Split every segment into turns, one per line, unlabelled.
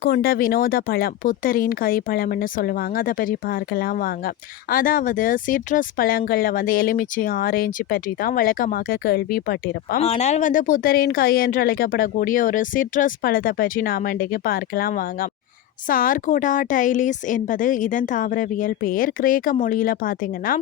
கொண்ட வினோத பழம் புத்தரின் கைப்பழம்னு சொல்லுவாங்க. அதை பற்றி பார்க்கலாம் வாங்க. அதாவது சிட்ரஸ் பழங்களில் வந்து எலுமிச்சை ஆரஞ்சு பற்றி தான் வழக்கமாக கேள்விப்பட்டிருப்போம். ஆனால் வந்து புத்தரின் கை என்று அழைக்கப்படக்கூடிய ஒரு சிட்ரஸ் பழத்தை பற்றி நாம் இன்றைக்கு பார்க்கலாம் வாங்க. சார்கோடா டைலிஸ் என்பது இதன் தாவரவியல் பெயர். கிரேக்க மொழியில் பார்த்தீங்கன்னா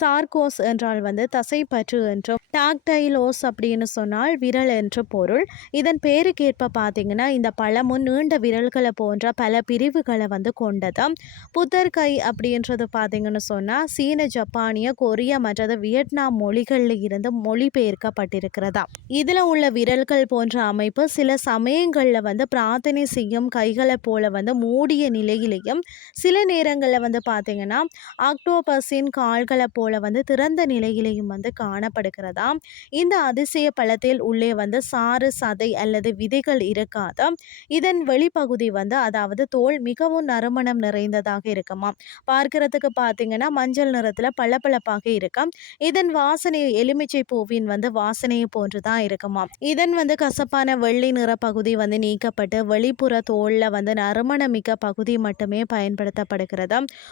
சார்கோஸ் என்றால் வந்து தசைப்பற்று என்றும் டாக்டைலோஸ் அப்படின்னு சொன்னால் விரல் என்று பொருள். இதன் பேருக்கேற்ப பார்த்தீங்கன்னா இந்த பழமும் நீண்ட விரல்களை போன்ற பல பிரிவுகளை வந்து கொண்டது புத்தர் கை அப்படின்றது பார்த்தீங்கன்னு சொன்னால் சீன ஜப்பானிய கொரிய மற்றது வியட்நாம் மொழிகளில் இருந்து மொழிபெயர்க்கப்பட்டிருக்கிறதா. இதில் உள்ள விரல்கள் போன்ற அமைப்பு சில சமயங்களில் வந்து பிரார்த்தனை செய்யும் கைகளை போல வந்து மூடிய நிலையிலையும் சில நேரங்களில் வந்து பார்த்திங்கன்னா ஆக்டோபஸின் கால்களை போல வந்து திறந்த நிலையிலையும் வந்து காணப்படுகிறதா? இந்த அதிசய பழத்தில் உள்ளே வந்து சாறு சதை அல்லது விதைகள் இருக்காத? இதன் வெளிப்பகுதி வந்து அதாவது தோல் மிகவும் நறுமணம் நிறைந்ததாக இருக்குமா? பார்க்கறதுக்கு பார்த்தீங்கன்னா மஞ்சள் நிறத்தில் பளபளப்பாக இருக்கும் இதன் வாசனை எலுமிச்சை பூவின் வந்து வாசனையை போன்று தான் இருக்குமா? இதன் வந்து கசப்பான வெள்ளி நிற பகுதி வந்து நீக்கப்பட்டு வெளிப்புற தோலில் வந்து நறுமணம் மிக்க பகுதி மட்டுமே பயன்படுத்தப்படுகிறது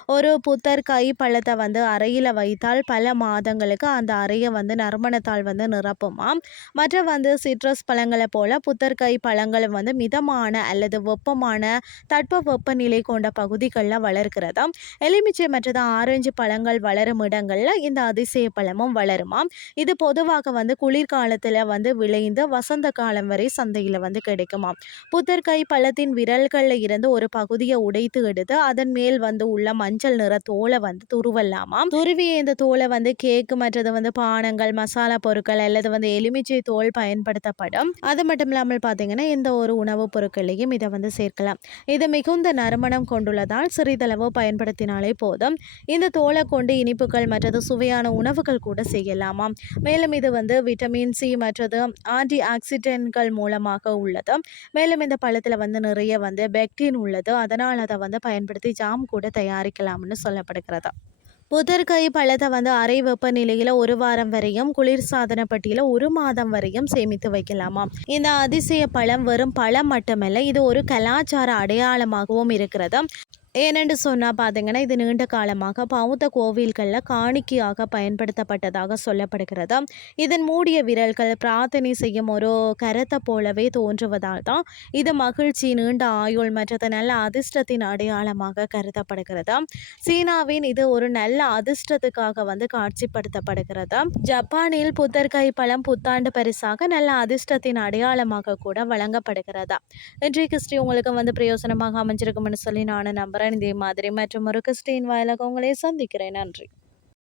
ஒரு புத்தர் கை பழத்தை வந்து அறையில் வைத்தால் பல மாதங்களுக்கு அந்த அறையை வந்து நறுமணத்தால் வந்து நிரப்புமாம். மற்ற வந்து சிட்ரஸ் பழங்களை போல புத்தர் கை பழங்களும் வந்து மிதமான அல்லது வெப்பமான தட்ப வெப்பநிலை கொண்ட பகுதிகளில் வளர்க்கிறதாம் எலுமிச்சை மற்றது ஆரஞ்சு பழங்கள் வளரும் இடங்களில் இந்த அதிசய பழமும் வளருமாம். இது பொதுவாக வந்து குளிர்காலத்தில் வந்து விளைந்து வசந்த காலம் வரை சந்தையில் வந்து கிடைக்குமாம். புத்தர் கை பழத்தின் விரல்களில் இருந்து ஒரு பகுதியை உடைத்து எடுத்து அதன் மேல் வந்து உள்ள மஞ்சள் நிற தோலை வந்து துருவலாமாம். துருவிய இந்த தோலை வந்து கேக்கு மற்றது வந்து பானங்கள் மசாலா பொருட்கள் அல்லது வந்து எலுமிச்சை தோல் பயன்படுத்தப்படும். அது மட்டும் இல்லாமல் பார்த்தீங்கன்னா எந்த ஒரு உணவுப் பொருட்களையும் இதை வந்து சேர்க்கலாம். இது மிகுந்த நறுமணம் கொண்டுள்ளதால் சிறிதளவு பயன்படுத்தினாலே போதும். இந்த தோலை கொண்டு இனிப்புகள் மற்றது சுவையான உணவுகள் கூட செய்யலாமாம். மேலும் இது வந்து விட்டமின் சி மற்றது ஆன்டி ஆக்சிடென்ட்கள் மூலமாக உள்ளது மேலும் இந்த பழத்தில் வந்து நிறைய வந்து பெக்டின் உள்ளது. அதனால் அதை வந்து பயன்படுத்தி ஜாம் கூட தயாரிக்கலாம்னு சொல்லப்படுகிறது? புதர்கை பழத்தை வந்து அறை வெப்பநிலையில் ஒரு வாரம் வரையும் குளிர்சாதன பட்டியில் ஒரு மாதம் வரையும் சேமித்து வைக்கலாமா? இந்த அதிசய பழம் வெறும் பழம் மட்டுமல்ல இது ஒரு கலாச்சார அடையாளமாகவும் இருக்கிறது. ஏனென்று சொன்னால் பார்த்தீங்கன்னா இது நீண்ட காலமாக பௌத்த கோவில்களில் காணிக்கையாக பயன்படுத்தப்பட்டதாக சொல்லப்படுகிறது. இதன் மூடிய விரல்கள் பிரார்த்தனை செய்யும் ஒரு கரத்தை போலவே தோன்றுவதால் தான் இது மகிழ்ச்சி நீண்ட ஆயுள் மற்றது நல்ல அதிர்ஷ்டத்தின் அடையாளமாக கருதப்படுகிறது. சீனாவின் இது ஒரு நல்ல அதிர்ஷ்டத்துக்காக வந்து காட்சிப்படுத்தப்படுகிறது. ஜப்பானில் புத்தர்கை பழம் புத்தாண்டு பரிசாக நல்ல அதிர்ஷ்டத்தின் அடையாளமாக கூட வழங்கப்படுகிறதா. இன்றைக்கு ஸ்ரீ உங்களுக்கு வந்து பிரயோசனமாக அமைஞ்சிருக்கும்னு சொல்லி நான் நம்புகிறேன் இதே மாதிரி மற்றும் ஒரு கிறிஸ்டின் வாயிலாக உங்களை சந்திக்கிறேன். நன்றி.